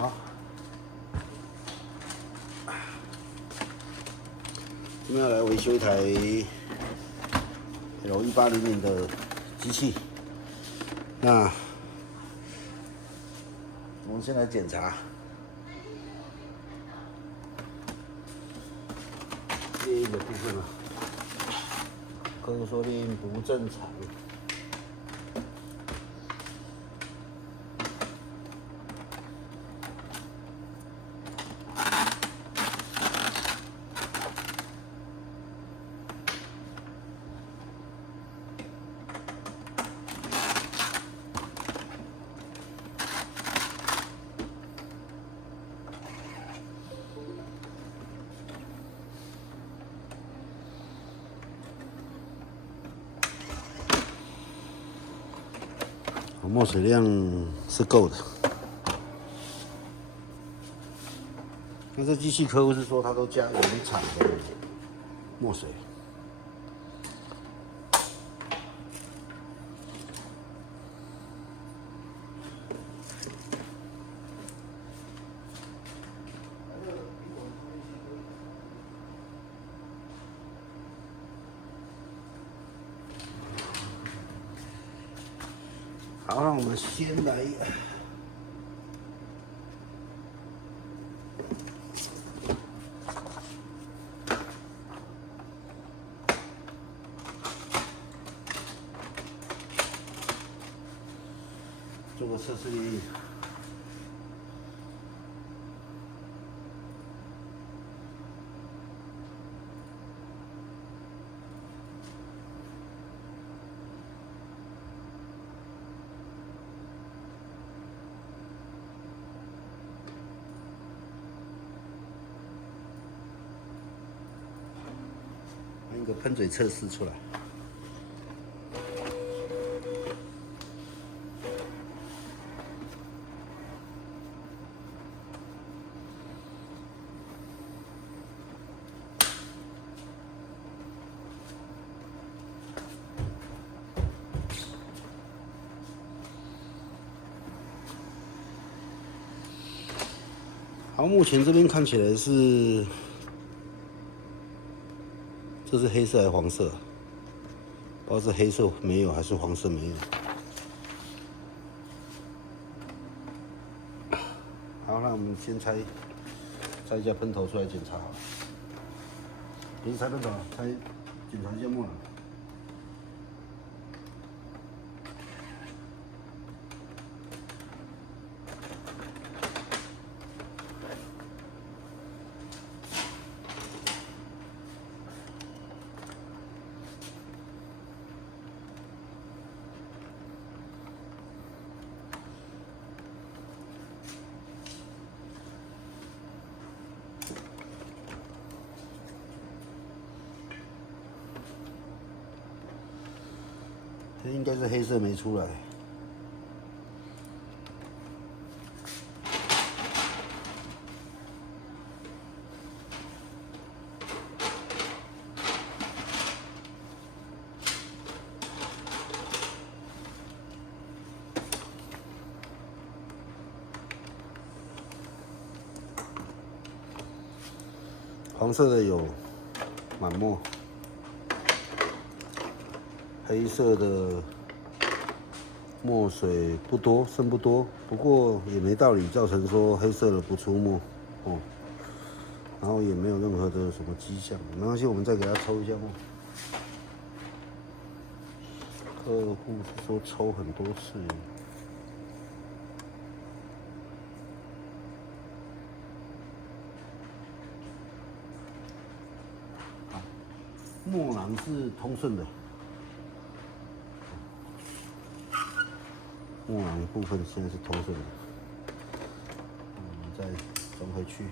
好，今天要来维修一台 L1800的机器。那我们先来检查猎鹰的部分啊，客户说猎鹰不正常。墨水量是够的，那这机器客户是说他都加原厂的墨水。好，那我们先来做个测试。一个喷嘴测试出来。好，目前这边看起来是。这是黑色还是黄色？不知道是黑色没有还是黄色没有。好，那我们先拆一下喷头出来检查好了。不是拆喷头，拆检查一下墨囊。这应该是黑色没出来。黄色的有满墨。黑色的墨水不多，剩不多，不过也没道理造成说黑色的不出墨哦，然后也没有任何的什么迹象，没关系，我们再给他抽一下墨。客户是说抽很多次。墨囊是通顺的。墨囊部分现在是通顺的，我们再装回去。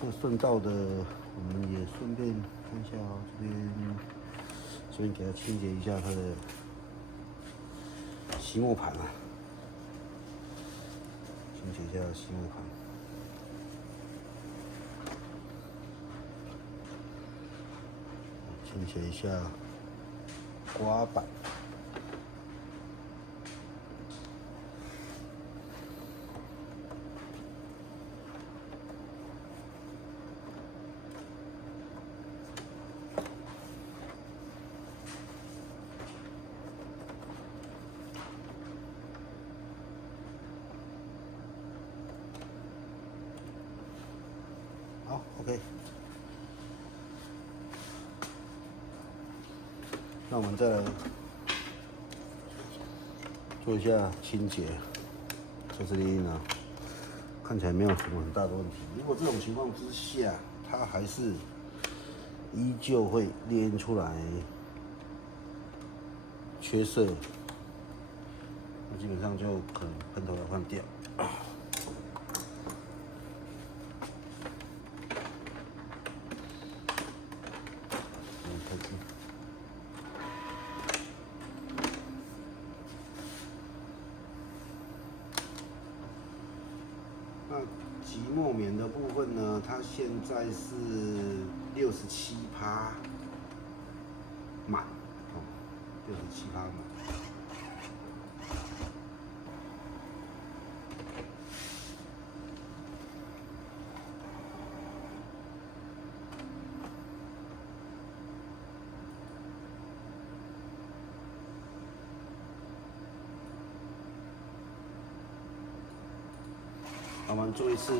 这顺道的，我们也顺便看一下哦，这边给它清洁一下它的吸墨盘啊，清洁一下吸墨盘。清洁一下刮板。好 ，OK。那我们再来做一下清洁，在这里呢，看起来没有什么很大的问题。如果这种情况之下，它还是依旧会连出来缺色，那基本上就可能喷头要换掉。那即墨棉的部分呢，它现在是67%满，哦，67%满。我们做一次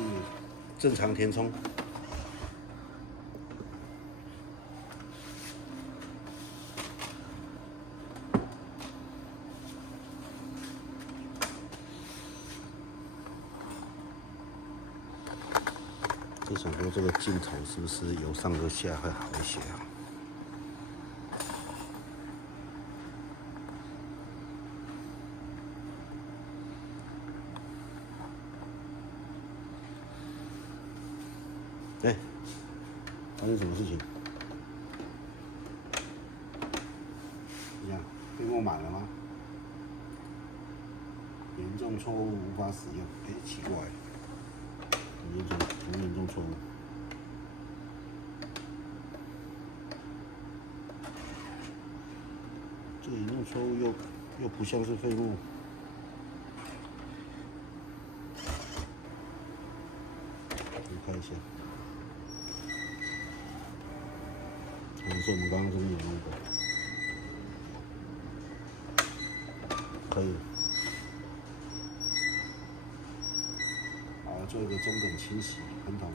正常填充。就想说这个镜头是不是由上由下会好一些啊？哎，发生什么事情？怎样？被墨满了吗？严重错误，无法使用。哎，奇怪，很严重错误。这个严重错误又不像是废物。你看一下。可能是我们刚刚这边有弄过，可以。好，做一个中等清洗喷头。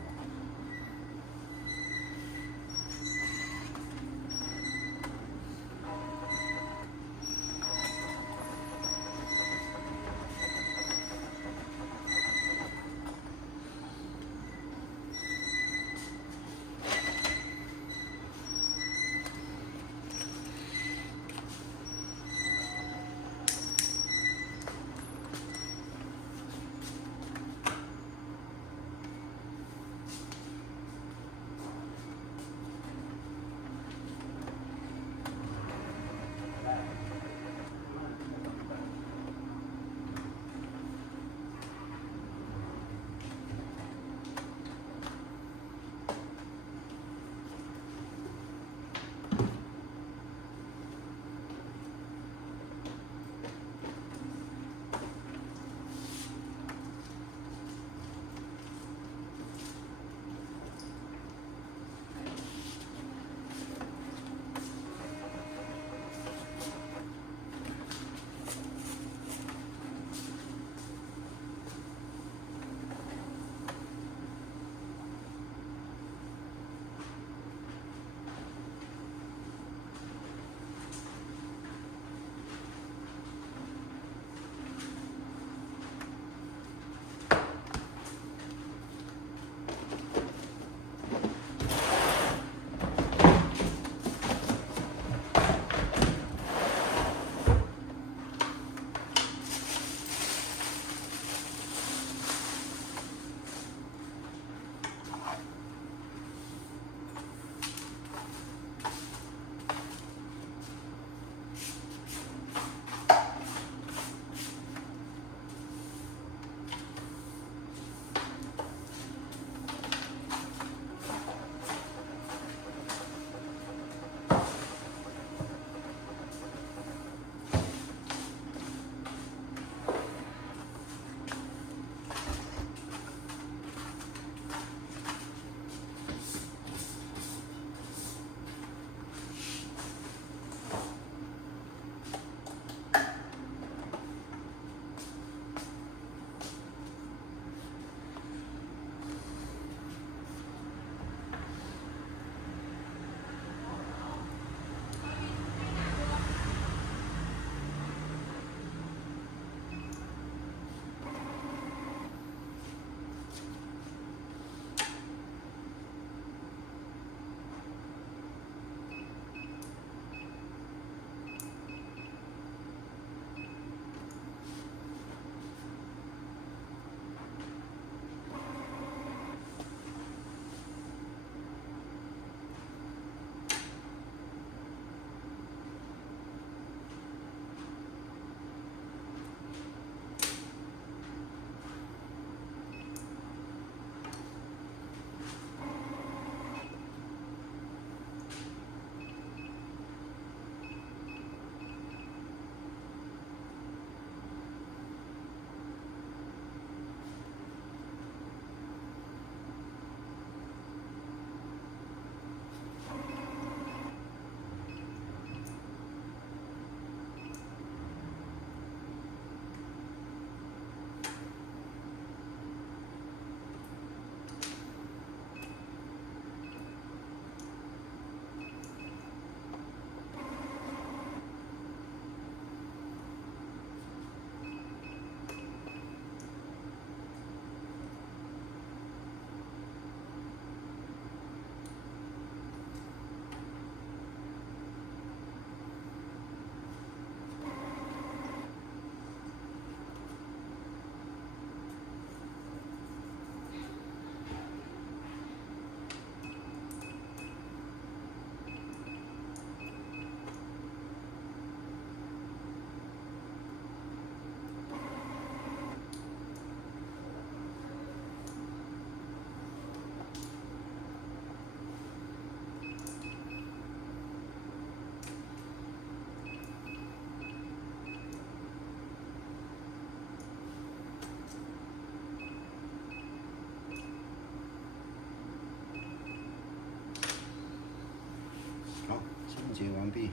完毕，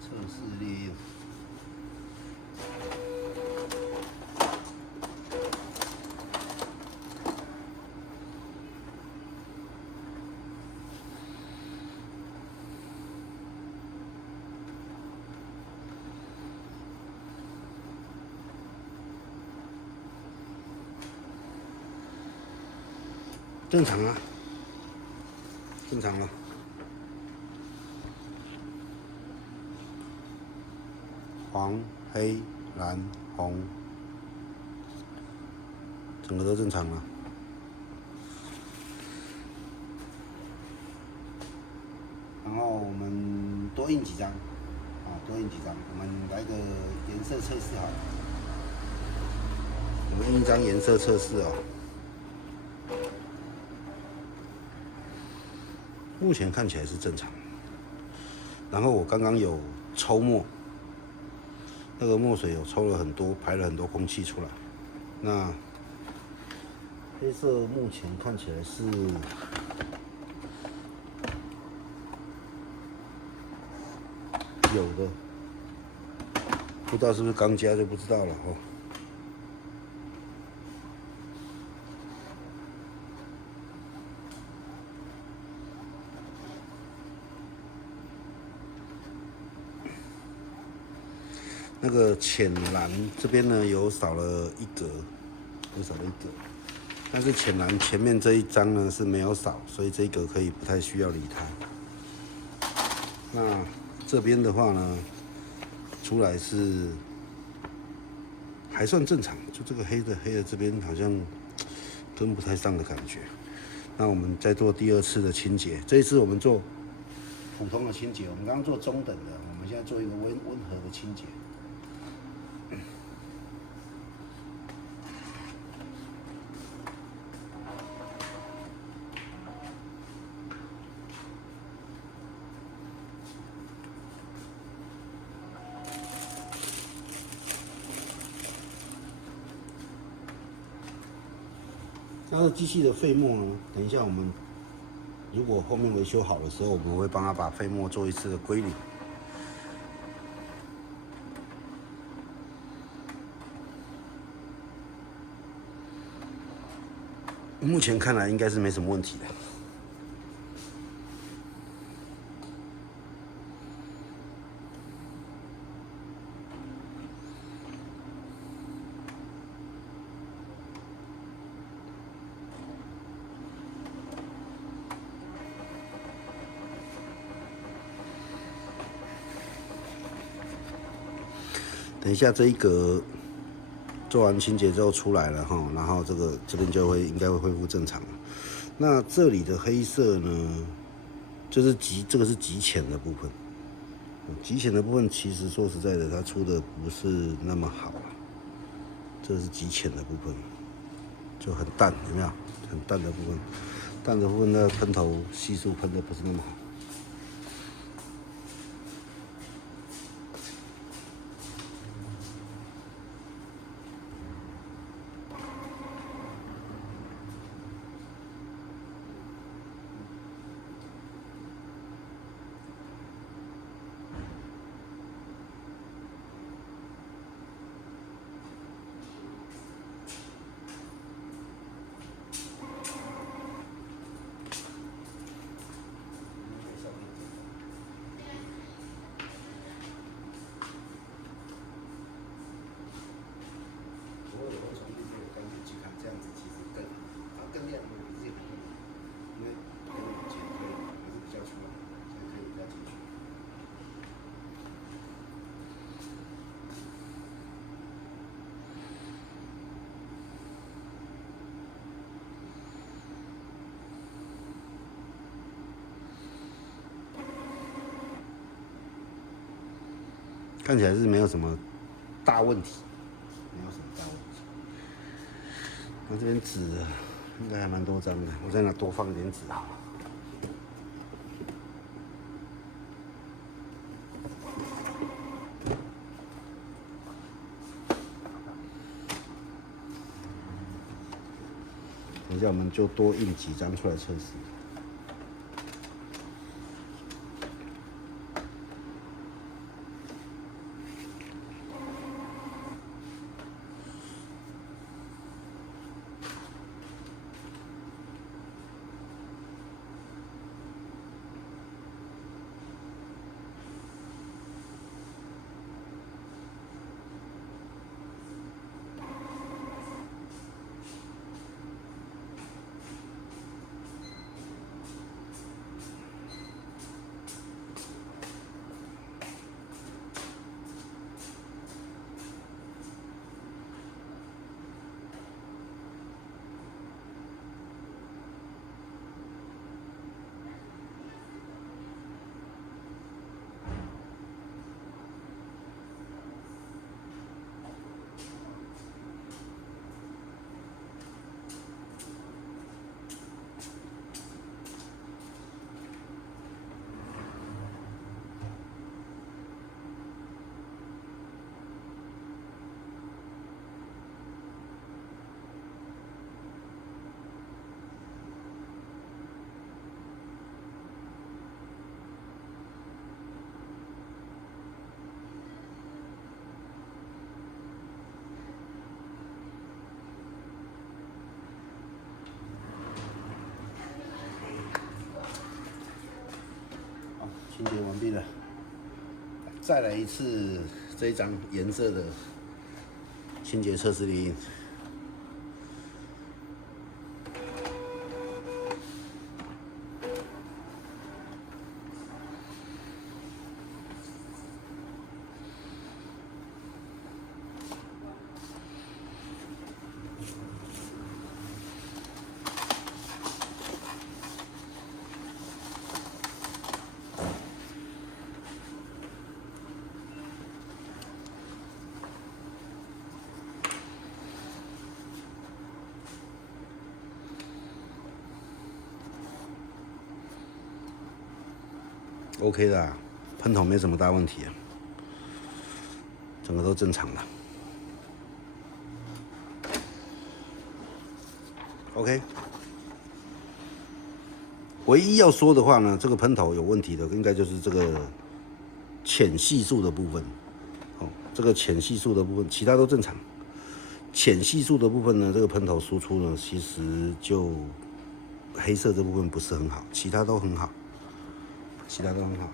测试列印。正常啊，正常了。黄、黑、蓝、红，整个都正常了。然后我们多印几张，多印几张。我们来个颜色测试好了。我们印一张颜色测试哦。目前看起来是正常。然后我刚刚有抽墨，那个墨水有抽了很多，排了很多空气出来。那黑色目前看起来是有的，不知道是不是刚加就不知道了哦。那个浅蓝这边呢有少了一格，但是浅蓝前面这一张呢是没有少，所以这一格可以不太需要理它。那这边的话呢，出来是还算正常，就这个黑的这边好像跟不太上的感觉。那我们再做第二次的清洁，这一次我们做普通的清洁，我们刚刚做中等的，我们现在做一个温和的清洁。它的机器的废墨呢，等一下我们如果后面维修好的时候，我们会帮它把废墨做一次的归零。目前看来应该是没什么问题的。等一下这一格做完清洁之后出来了哈，然后这边就应该会恢复正常了。那这里的黑色呢，就是这个是极浅的部分。极浅的部分其实说实在的，它出的不是那么好，这是极浅的部分，就很淡，有没有？很淡的部分，淡的部分的喷头系数喷的不是那么好。看起来是没有什么大问题，没有什么大问题。那这边纸应该还蛮多张的，我再多放一点纸好了。等一下我们就多印几张出来测试。洁完毕了，再来一次这一张颜色的清洁测试列印。OK 的、喷头没什么大问题、整个都正常了。OK， 唯一要说的话呢，这个喷头有问题的，应该就是这个浅系数的部分。哦，这个浅系数的部分，其他都正常。浅系数的部分呢，这个喷头输出呢，其实就黑色这部分不是很好，其他都很好。其他都很好。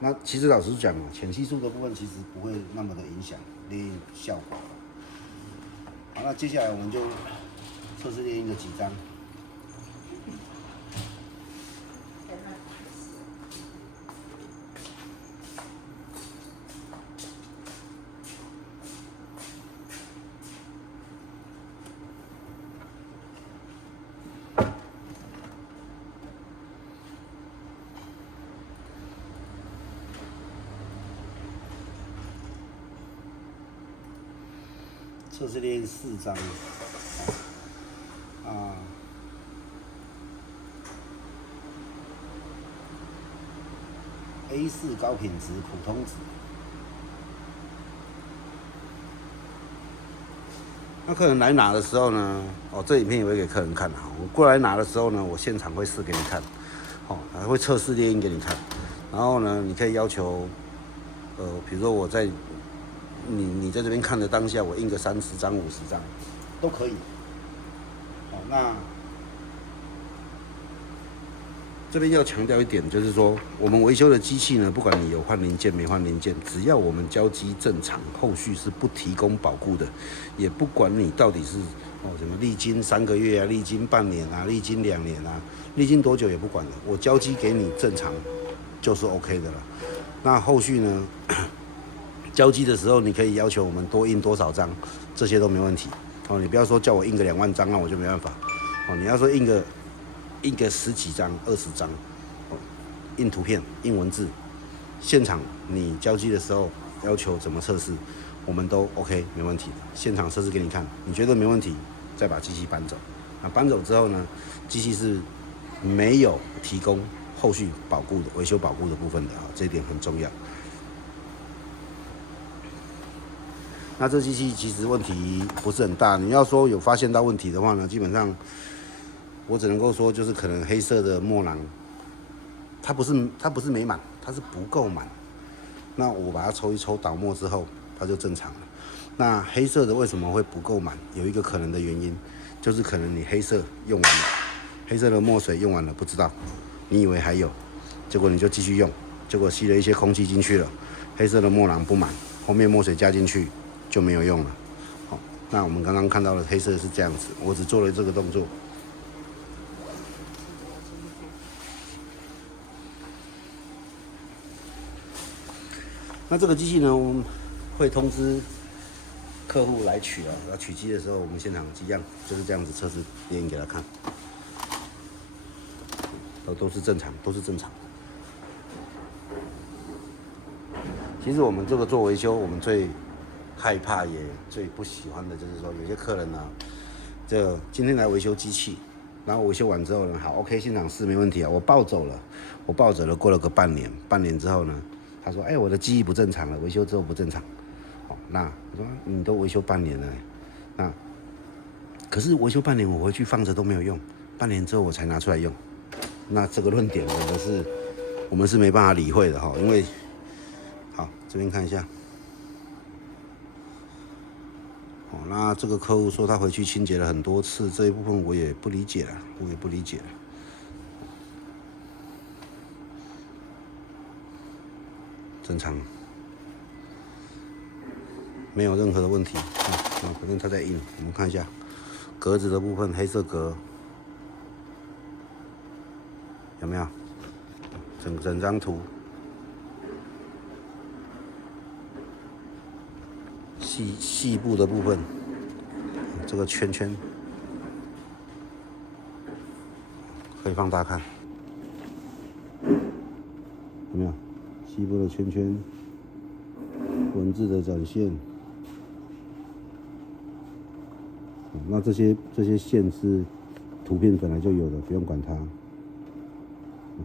那其实老实讲，浅系数的部分其实不会那么的影响列印效果。好，那接下来我们就测试列印个几张。测试列印4张，A4 高品质普通纸。那客人来拿的时候呢，这影片也会给客人看我过来拿的时候呢，我现场会试给你看，还会测试列印给你看。然后呢，你可以要求，比如说我在你在这边看的当下，我印个30张、50张，都可以。那这边要强调一点，就是说我们维修的机器呢，不管你有换零件没换零件，只要我们交机正常，后续是不提供保固的，也不管你到底是什么历经3个月啊，历经半年啊，历经2年啊，历经多久也不管了，我交机给你正常就是 OK 的了。那后续呢？交机的时候，你可以要求我们多印多少张，这些都没问题。你不要说叫我印个2万张，那我就没办法。你要说印个10几张、20张，印图片、印文字，现场你交机的时候要求怎么测试，我们都 OK 没问题。现场测试给你看，你觉得没问题，再把机器搬走。那搬走之后呢，机器是没有提供后续保固的维修保固的部分的这一点很重要。那这机器其实问题不是很大，你要说有发现到问题的话呢，基本上我只能够说就是可能黑色的墨囊，它不是没满，它是不够满。那我把它抽一抽导墨之后，它就正常了。那黑色的为什么会不够满？有一个可能的原因，就是可能你黑色用完了，黑色的墨水用完了不知道，你以为还有，结果你就继续用，结果吸了一些空气进去了，黑色的墨囊不满，后面墨水加进去就没有用了。好，那我们刚刚看到的黑色是这样子，我只做了这个动作。那这个机器呢，我们会通知客户来取要取机的时候，我们现场一样就是这样子测试列印给他看，都是正常，都是正常。其实我们这个做维修，我们最害怕也最不喜欢的就是说，有些客人呢，今天来维修机器，然后维修完之后呢，好 OK， 现场试没问题啊，我抱走了，过了个半年之后呢，他说，我的机翼不正常了，维修之后不正常。那我说你都维修半年了，那可是维修半年我回去放着都没有用，半年之后我才拿出来用。那这个论点我们是没办法理会的因为好这边看一下。那这个客户说他回去清洁了很多次，这一部分我也不理解了。正常，没有任何的问题。反正它在印，我们看一下格子的部分，黑色格有没有？整张图，细部的部分，这个圈圈可以放大看，有没有？细部的圈圈，文字的展现。那这些线是图片本来就有的，不用管它。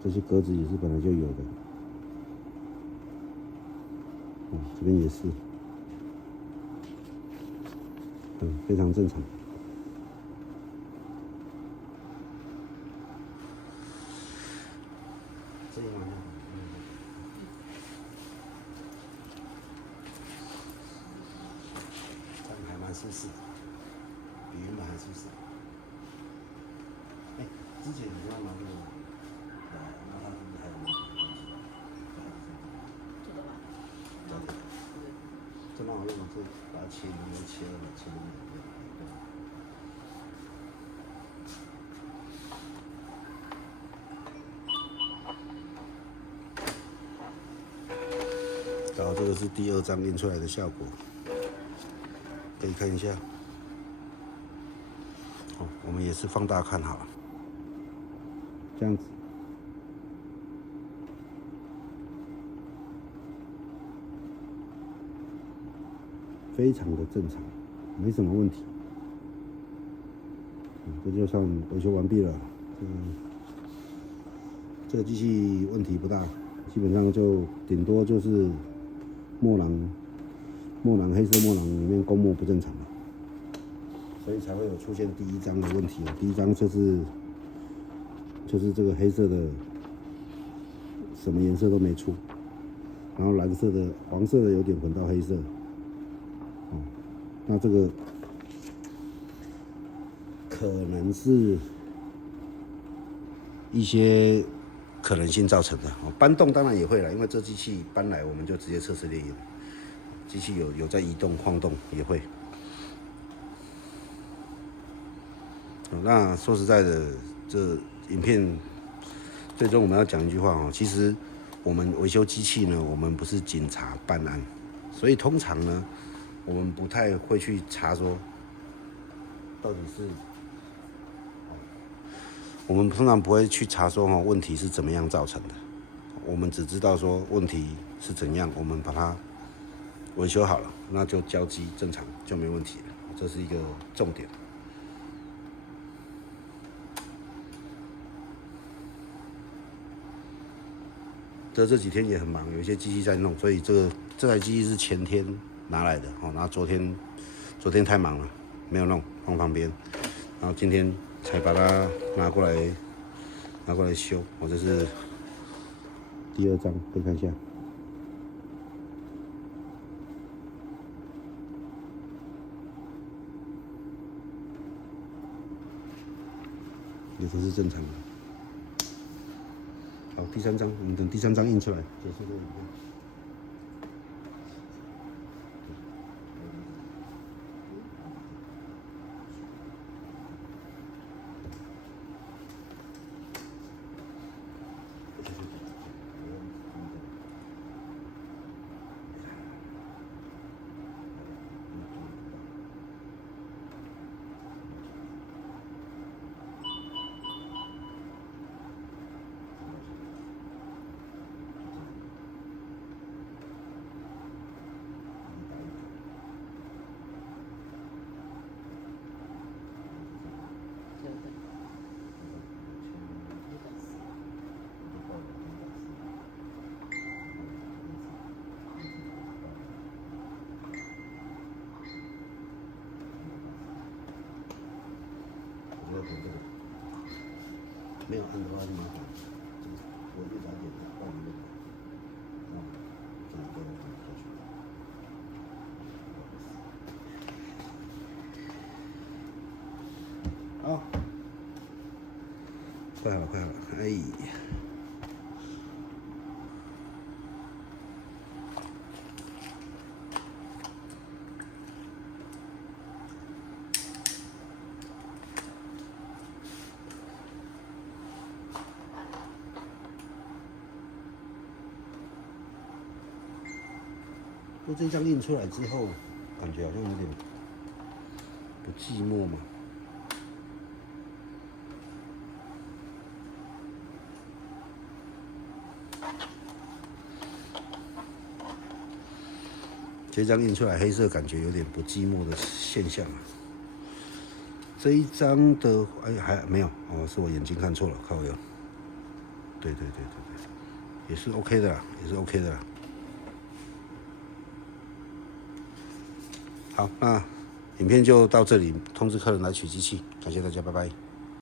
这些格子也是本来就有的，这边也是，非常正常。这样还蛮舒适的，比原本还舒适。之前你知道吗？这个。这蛮好用的，这把它切了，切了。然后这个是第2张印出来的效果，可以看一下。我们也是放大看好了，这样子。非常的正常，没什么问题。这就算维修完毕了。这个机器问题不大，基本上就顶多就是墨囊黑色墨囊里面供墨不正常，所以才会有出现第1张的问题。第1张就是这个黑色的什么颜色都没出，然后蓝色的、黄色的有点混到黑色。那这个可能是一些可能性造成的。搬动当然也会了，因为这机器搬来我们就直接测试列印，机器有在移动晃动也会。那说实在的，这影片最终我们要讲一句话其实我们维修机器呢，我们不是警察办案，所以通常呢，我们不太会去查说到底是，我们通常不会去查说问题是怎么样造成的，我们只知道说问题是怎样，我们把它维修好了，那就交机正常就没问题了，这是一个重点。这几天也很忙，有一些机器在弄，所以这台机器是前天拿来的，然后昨天太忙了，没有弄，放旁边，然后今天才把它拿过来修。这是第2张，可以看一下。也都是正常的。好，第3张，我们等第3张印出来，结束这个影片。没有按的话就麻烦，我越早点换一个，这样过去。好，快好了，哎。就这张印出来之后，感觉好像有点不寂寞嘛。这张印出来黑色，感觉有点不寂寞的现象啊。这一张的还没有哦，是我眼睛看错了，靠右。对，也是 OK 的啦，也是 OK 的啦。好，那影片就到这里，通知客人来取机器，感谢大家，拜拜。